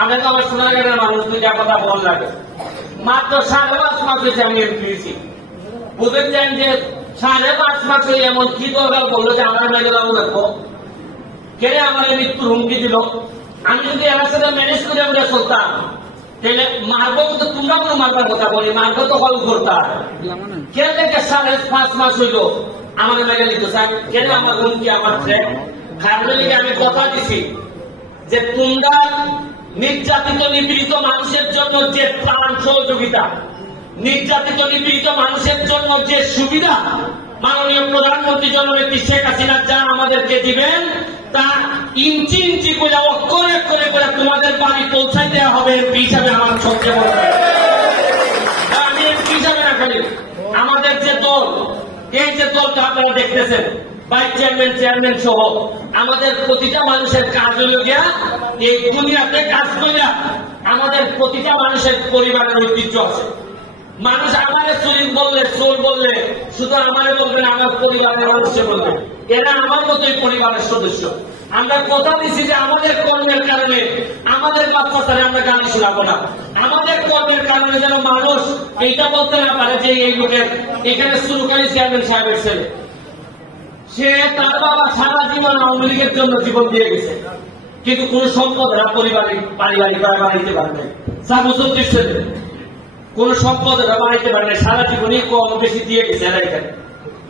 আমরা তো আমার সোনারগাঁয়ের মানুষ দুইটা কথা বল লাগে মাত্র 5.5 মাস হয়েছে আমি দিয়েছি বুঝেছেন যে 5.5 মাস হয়ে এমন কি দরকার বললো যে আমার মেয়ে বাবু দেখো কে আমার মৃত্যুর হুমকি দিল আমি যদি এর সাথে ম্যানেজ করে আমরা চলতাম তাহলে মারবো তো তোমরা কোনো মারবার কথা বলি মারবো তো হল করতাম কে থেকে 5.5 মাস হইল আমার মেয়ে নিতে চাই কেন আমার হুমকি আমার খারাপ আমি কথা দিছি যে তোমরা নির্যাতিত নিপীড়িত মানুষের জন্য যে প্রাণ সহযোগিতা নির্যাতিত নিপীড়িত মানুষের জন্য যে সুবিধা মাননীয় প্রধানমন্ত্রী জননেত্রী শেখ হাসিনা যা আমাদেরকে দিবেন তা ইঞ্চি ইঞ্চি করে অক্ষরে করে করে তোমাদের বাড়ি পৌঁছাই দেওয়া হবে এমপি হিসাবে আমার সবচেয়ে বড় আমি এমপি হিসাবে না খালি আমাদের যে দল এই যে দলটা আপনারা দেখতেছেন ভাইস চেয়ারম্যান সহ আমাদের প্রতিটা মানুষের কাজ হইল গিয়া এই দুনিয়াতে কাজ করিয়া আমাদের প্রতিটা মানুষের পরিবারের ঐতিহ্য আছে মানুষ আমার চুরি বললে চোর বললে শুধু আমার বলবে না আমার পরিবারের মানুষে বলবে এরা আমার মতোই পরিবারের সদস্য আমরা কথা দিচ্ছি যে আমাদের কর্মের কারণে আমাদের বাচ্চাদের আমরা গান শোনাবো না আমাদের কর্মের কারণে যেন মানুষ এইটা বলতে না পারে যে এই লোকের এখানে সুরকারী চেয়ারম্যান সাহেবের ছেলে সে তার বাবা সারা জীবন আওয়ামী লীগের জন্য জীবন দিয়ে গেছে কিন্তু কোন সম্পদ পারিবারিক বাড়াইতে পারে নাই সাবুদ্দিন ছেলে কোন সম্পদ বাড়াইতে পারে নাই সারা জীবনই কম বেশি দিয়ে গেছে এরা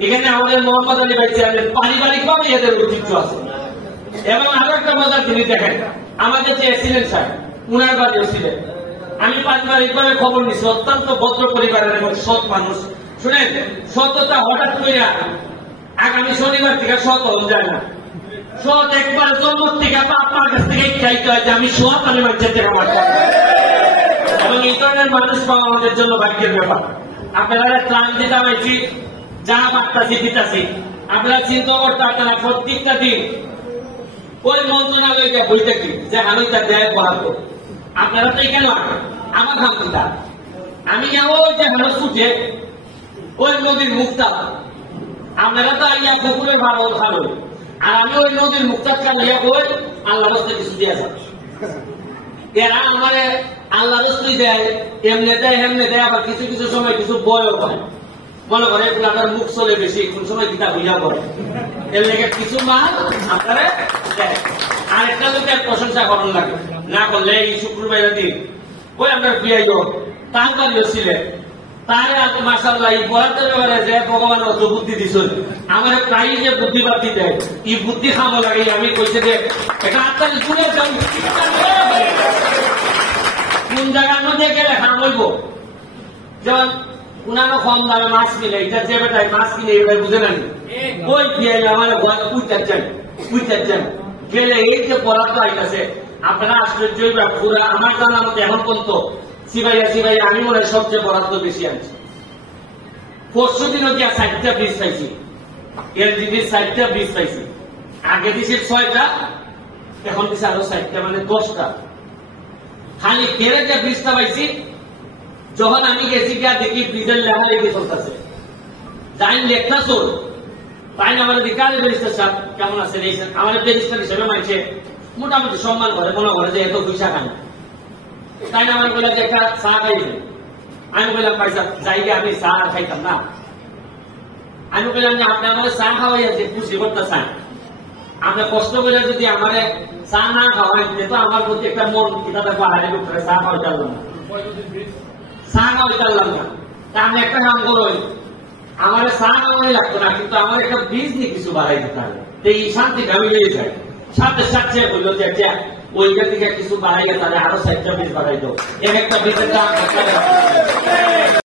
এখানে আমাদের মোহাম্মদ আলী ভাই চেয়ারম্যান পারিবারিক ভাবে এদের ঐতিহ্য আছে এবং আরো একটা মজার জিনিস দেখেন আমাদের যে এসিলেন সাহেব উনার বাড়িও ছিলেন আমি পারিবারিক ভাবে খবর নিচ্ছি অত্যন্ত ভদ্র পরিবারের এবং সৎ মানুষ শুনেন সততা হঠাৎ করে আগামী শনিবার থেকে সৎ হওয়া যায় না সৎ একবার জন্ম থেকে আপনার কাছ থেকে চাইতে হয় যে আমি সৎ আমি যেতে এবং এই ধরনের মানুষ পাওয়া আমাদের জন্য ভাগ্যের ব্যাপার আপনারা ত্রাণ দিতে পারছি যা বার্তাছি দিতেছি আপনারা চিন্তা করতে আপনারা প্রত্যেকটা দিন ওই মন্ত্রণালয়টা বইতে কি যে আমি তার দেয় পড়াবো আপনারা তো এখানে আমার খামতা আমি ওই যে হানো ছুটে ওই নদীর মুক্তা আপনারা তো ইয়া পুকুরে ভালো ভালো আর আমি ওই নদীর মুক্তা কালিয়া বই আল্লাহ রাস্তা কিছু দিয়ে যাব এরা আমার আল্লাহ রাস্তা দেয় এমনি দেয় আবার কিছু কিছু সময় কিছু বয়ও হয় মনে করে আপনার মুখ চলে বেশি কোন সময় কিতা হইয়া পড়ে এর লেগে কিছু মাল আপনারা দেয় আর একটা লোকের প্রশংসা করার লাগে না করলে এই শুক্রবার দিন ওই আপনার বিয়াইও তাঙ্কারিও ছিলেন তাই মাসাল্লাহ এই বরাদ্দের ব্যাপারে যে ভগবান অত বুদ্ধি দিছিল আমার প্রায় যে বুদ্ধিবাদী দেয় এই বুদ্ধি খামো লাগে আমি কইছে যে এটা আত্মারি শুনে কোন জায়গার মধ্যে গেলে খাম হইব যেমন উনারও কম দামে মাছ কিনে এটা যে বেটায় মাছ কিনে এবার বুঝে নেন ওই দিয়ে আমার ঘর কুইটার গেলে এই যে বরাদ্দ আইতাছে আপনারা আশ্চর্য পুরো আমার জানা মতো এখন পর্যন্ত সিবাইয়া আমি মনে হয় সবচেয়ে বরাদ্দ বেশি আনছি 400 দিনও গিয়া 60টা ব্রিজ পাইছি এলজিবির 60টা ব্রিজ পাইছি আগে দিছি 6টা এখন দিছি আরো 60টা মানে 10টা খালি ফেরে যে ব্রিজটা পাইছি যখন আমি গেছি গিয়া দেখি ব্রিজের লেখা লেগে চলতেছে যাই লেখা চল তাই আমার বিকালে ব্যারিস্টার সাহেব কেমন আছে আমার ব্যারিস্টার হিসেবে মানছে মোটামুটি সম্মান করে মনে করে যে এত পয়সা খায় তাই না আমার বললাম যে একটা চা খাইবে আমি বললাম পয়সা যাইগে আমি চা খাইতাম না আমি বললাম যে আপনি আমার চা খাওয়াই আছে খুশি করতে চান আপনার কষ্ট করে যদি আমার চা না খাওয়াই তো আমার প্রতি একটা মন কিতাবে বাহারে করে চা খাওয়াই পারলাম না চা খাওয়াই পারলাম না তা আমি একটা কাম করই আমার চা খাওয়াই লাগতো না কিন্তু আমার একটা বীজ নিয়ে কিছু বাড়াই দিতে হবে এই শান্তিটা আমি নিয়ে যাই সাথে বললো যে ওইখান থেকে কিছু বাড়াইয়া তাহলে আরো 60টা বীজ বাড়াই দাও এক একটা বীজের দাম